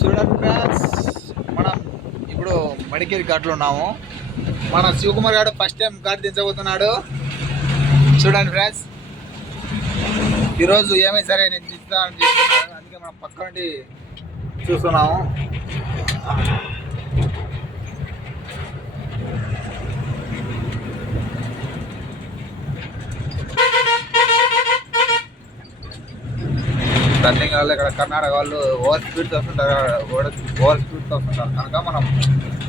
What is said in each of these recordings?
చూడండి ఫ్రెండ్స్, మనం ఇప్పుడు మడికేరి ఘాట్లో ఉన్నాము. మన శివకుమార్ గారు ఫస్ట్ టైం ఘాట్ దించబోతున్నాడు. చూడండి ఫ్రెండ్స్, ఈరోజు ఏమైనా సరే నేను దించుతానని చెప్తున్నాను. అందుకే మనం పక్క నుండి చూస్తున్నాము. రన్నింగ్ వాళ్ళు ఇక్కడ కర్ణాటక వాళ్ళు ఓవర్ స్పీడ్తో వస్తుంటారు, ఓవర్ స్పీడ్తో వస్తుంటారు కనుక మనం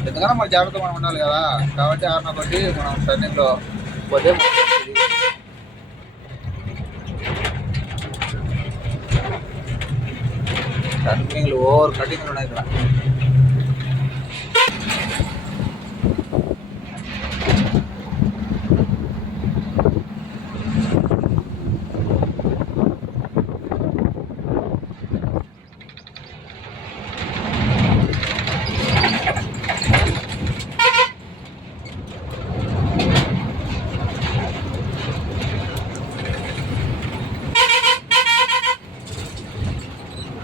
ఎందుకన్నా మన జాగ్రత్త మనం ఉండాలి కదా. కాబట్టి ఆరున కొట్టి మనం రన్నింగ్లో పోతే టర్నింగ్లు ఓవర్ కటింగ్లు ఉన్నాయి ఇక్కడ.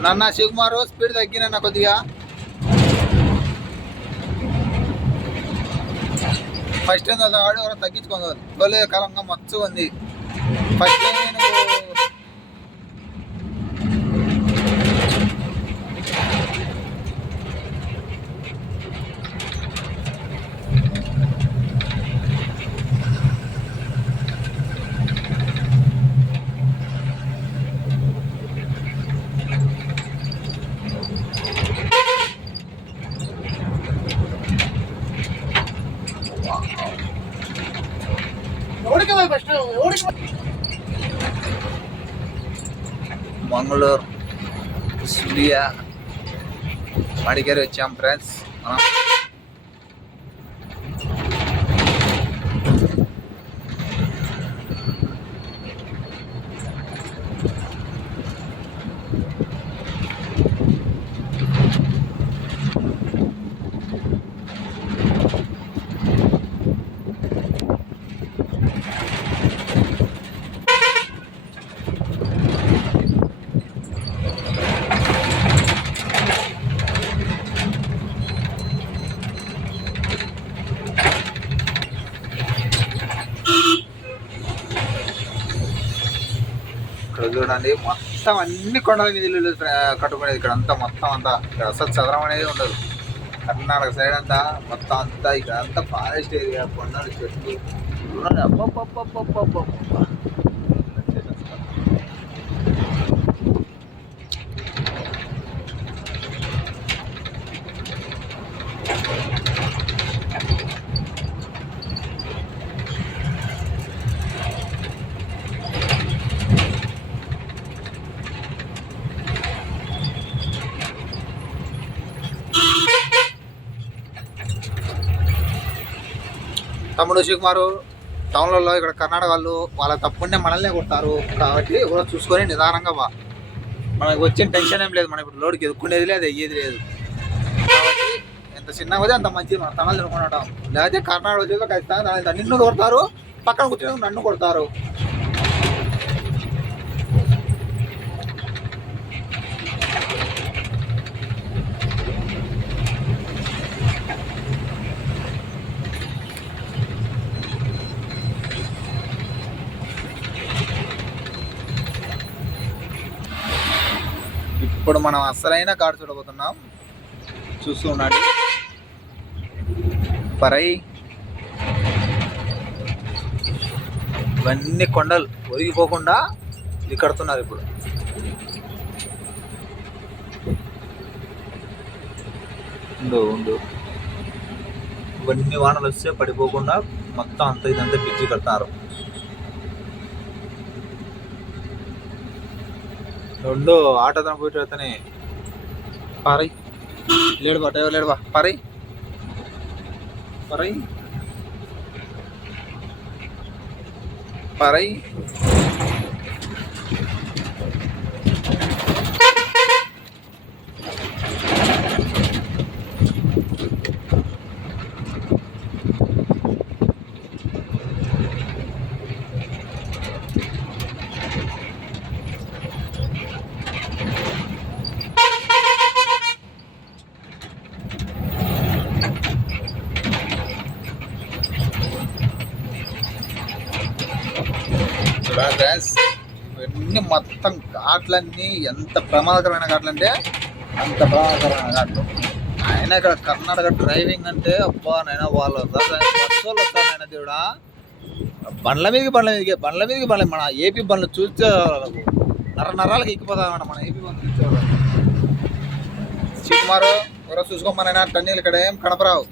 నన్న శివకుమారు స్పీడ్ తగ్గిన కొద్దిగా. ఫస్ట్ టైం వాడు ఎవరో తగ్గించుకోవాలి. తొలి కాలంగా మచ్చు ఉంది. ఫస్ట్ టైం మంగళూరు సులియా మడికేరి వచ్చాం ఫ్రెండ్స్. చూడండి, మొత్తం అన్ని కొండల మీద ఇల్లు కట్టుకునేది ఇక్కడ అంతా. మొత్తం అంతా ఇక్కడ అసలు చదరం అనేది ఉండదు. కర్ణాటక సైడ్ అంతా మొత్తం అంతా ఇక్కడ అంతా ఫారెస్ట్ ఏరియా, కొండలు, చెట్లు. అబ్బబ్బబ్బబ్బబ్బబ్బబ్బ. తమ్ముడు శివకుమారు టౌన్లలో ఇక్కడ కర్ణాటక వాళ్ళు వాళ్ళ తప్పుండే మనల్నే కొడతారు. కాబట్టి కూడా చూసుకొని నిదానంగా మనకు వచ్చిన టెన్షన్ ఏం లేదు. మనం ఇప్పుడు లోడ్కి ఎదుర్కొనేది లేదు, అయ్యేది లేదు. కాబట్టి ఎంత చిన్నగా పోతే అంత మంచిది. మనం తనలు తినుకుంటాం. లేకపోతే కర్ణాటక వచ్చేదో ఖచ్చితంగా నిన్ను కొడతారు, పక్కన కూర్చొని నన్ను కొడతారు. ఇప్పుడు మనం అసలైన ఘాట్ చూడబోతున్నాం. చూస్తూ ఉన్నాడు పరై. ఇవన్నీ కొండలు ఒరిగిపోకుండా ఇది కడుతున్నారు ఇప్పుడు. ఉండు ఇవన్నీ వానలు వస్తే పడిపోకుండా మొత్తం అంత ఇదంతా పిచ్చి కడతారు. రెండు ఆటోతన పోయితే పారై లేడుబా, డ్రైవర్ లేడుబా, పారై పారై పారై. ఇవన్నీ మొత్తం ఘాట్లన్నీ ఎంత ప్రమాదకరమైన ఘాట్లు అంటే అంత ప్రమాదకరమైన ఘాట్లు. ఆయన ఇక్కడ కర్ణాటక డ్రైవింగ్ అంటే అబ్బా నైనా వాళ్ళు వస్తానైనా దేవుడా. బండ్ల మీదకి మన ఏపీ బండ్లు చూస్తే నరాలకి ఎక్కిపోతామన్న మన ఏపీ బండ్లు చూసేవాళ్ళు. శ్రీకుమారు ఎవరో చూసుకోమనైనా టన్నీలు ఇక్కడ ఏం కనపరావు.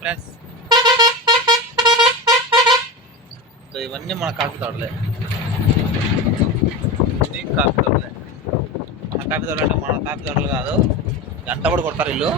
ఫ్రెండ్స్ ఇవన్నీ మన కాఫీ తోటలే. కాఫీ తోటలే మన కాఫీ తోటలు అంటే మన కాఫీ తోటలు కాదు. గంట కూడా కొడతారు ఇల్లు.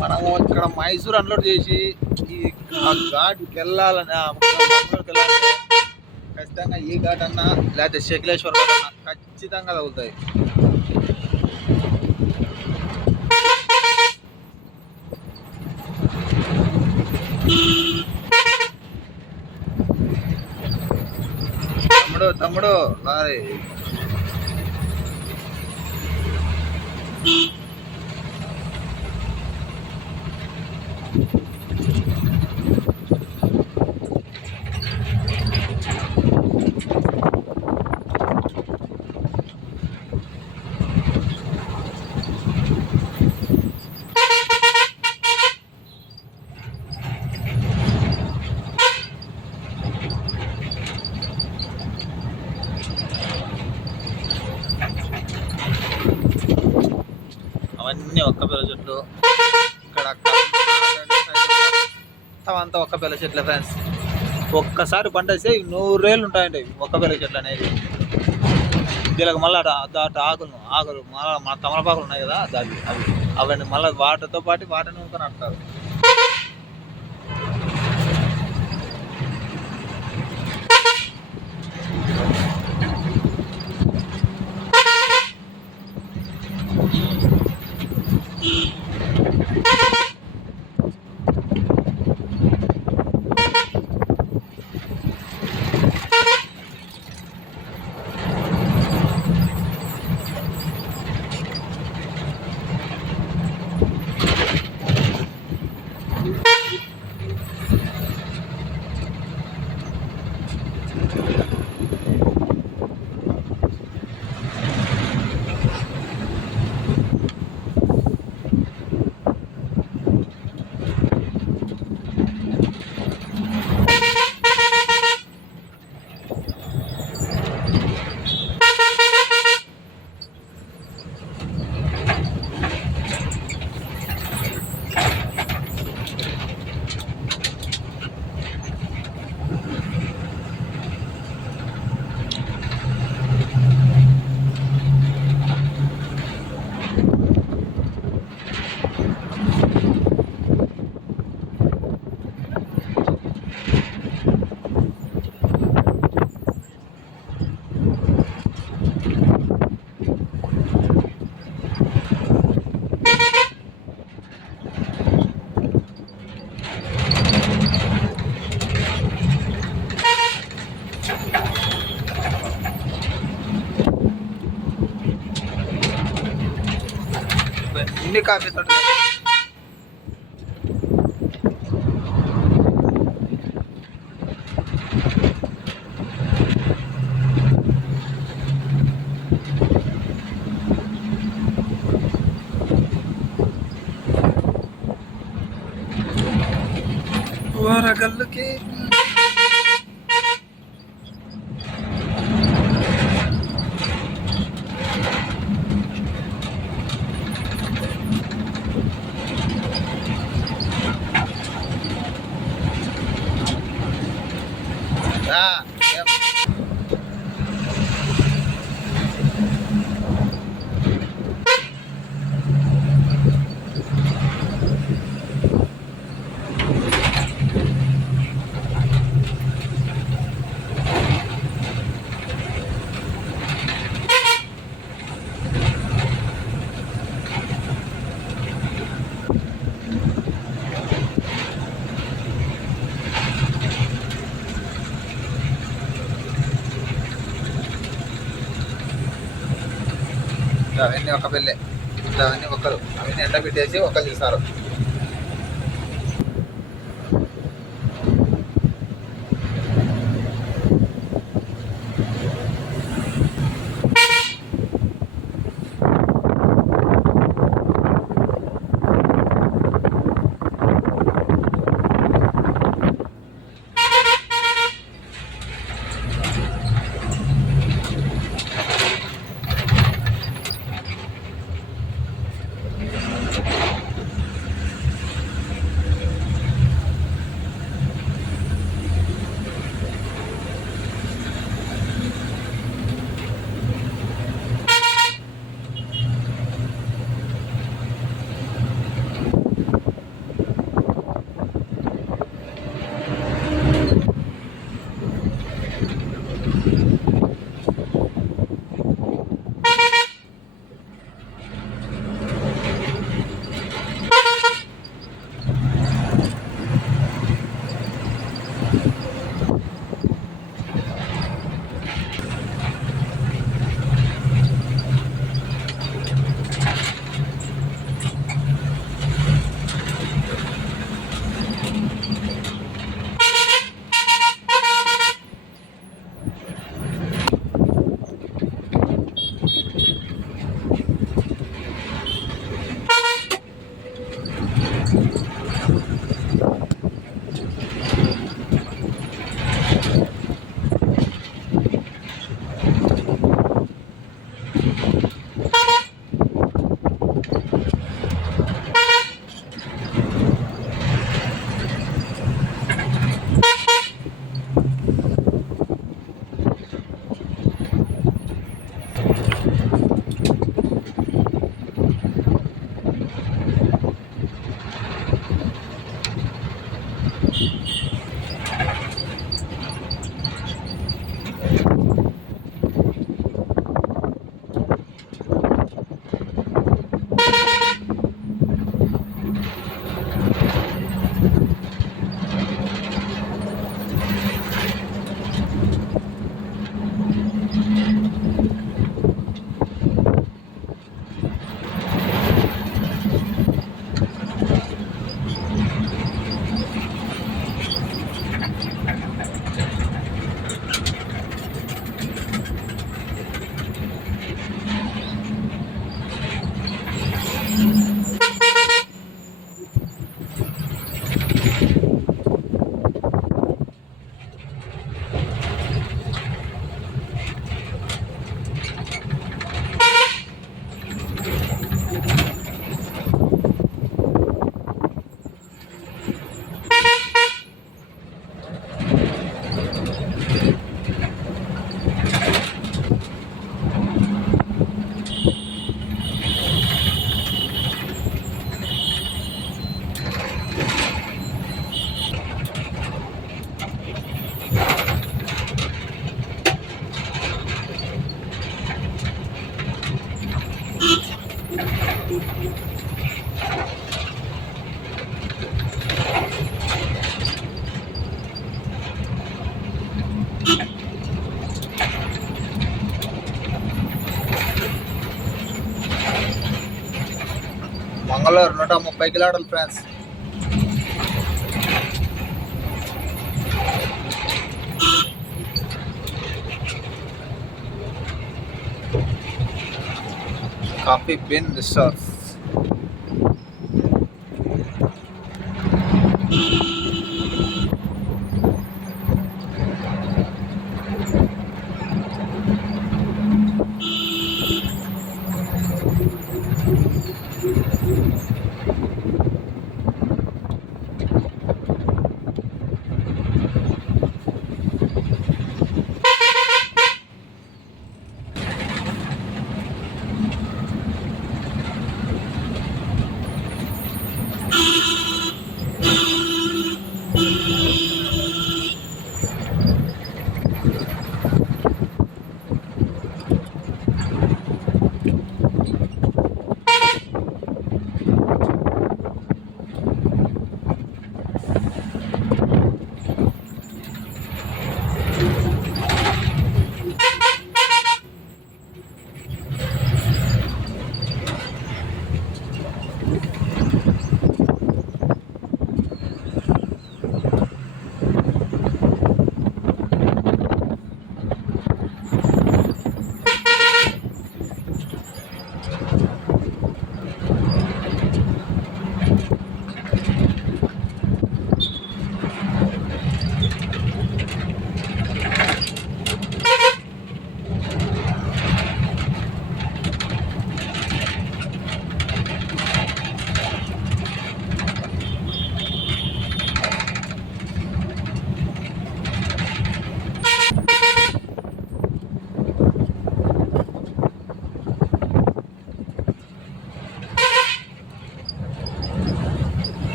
మనము ఇక్కడ మైసూర్ అన్లోడ్ చేసి ఈ ఘాట్కి వెళ్ళాలని ఖచ్చితంగా ఈ ఘాట్ అన్నా లేకపోతే శకిలేశ్వర్ ఘాట్ అన్నా ఖచ్చితంగా తగులుతాయి. తమ్ముడు లారీ అవన్నీ ఒక్క పేరు చెట్లు. ఇక్కడ మొత్తం అంతా ఒక్క పిల్ల చెట్లే ఫ్రెండ్స్. ఒక్కసారి పంట వేస్తే 100 ఏళ్ళు ఉంటాయండి ఒక్క పిల్ల చెట్లు అనేది. దీనికి మళ్ళీ ఆకులు మళ్ళీ మా తమలపాకులు ఉన్నాయి కదా అవన్నీ మళ్ళీ వాటితో పాటు వాటిని ఊరుకొని అంటారు. ఇన్ని కాఫీ తోటలు వరగల్లుకి అవన్నీ ఒక పిల్లే, అవన్నీ ఒక్కరు, అవన్నీ ఎండ పెట్టేసి ఒక్కరు తీస్తారు. బెంగళూరు 130 కిలోమీటర్లు ఫ్రెండ్స్. Coffee bin resorts.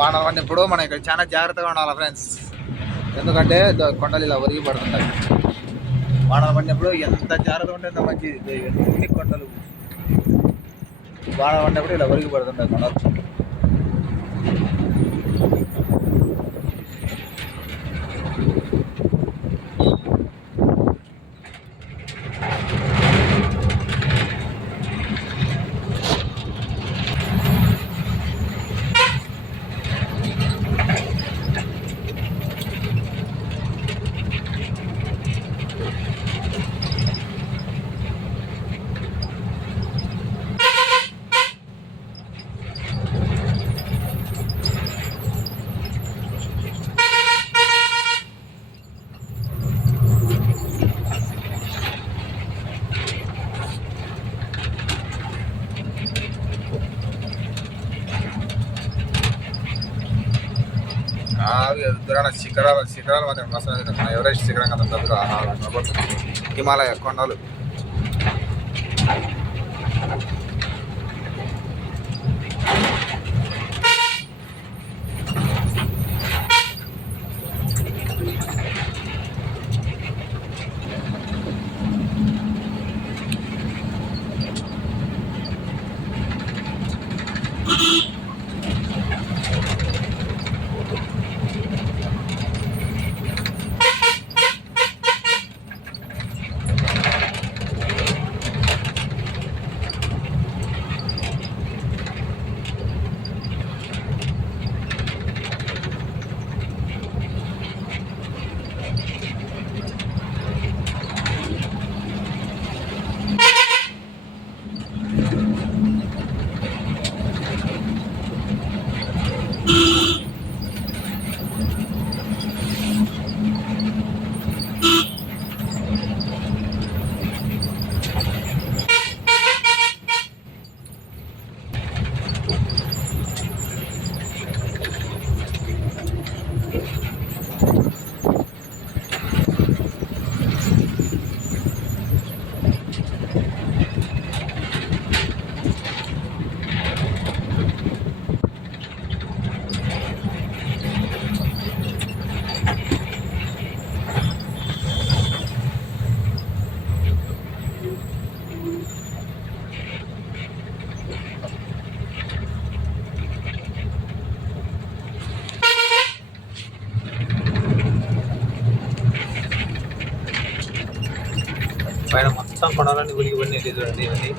వానలు పడినప్పుడు మనం ఇక్కడ చాలా జాగ్రత్తగా ఉండాలి ఫ్రెండ్స్. ఎందుకంటే కొండలు ఇలా ఒరిగి పడుతుంటాయి. వానలు పడినప్పుడు ఎంత జాగ్రత్తగా ఉంటుందో మంచిది. ఎన్ని కొండలు వానలు పడినప్పుడు ఇలా ఒరిగి పడుతుంటాయి కొండలు. దూరాన శిఖరాలు మాత్రం మస్తు. ఎవరెస్ట్ శిఖరం కదా దగ్గర హిమాలయ కొండలు. పైన మొత్తం కొండలన్నీ ఉలిగి పడినాయి చూడండి ఇవన్నీ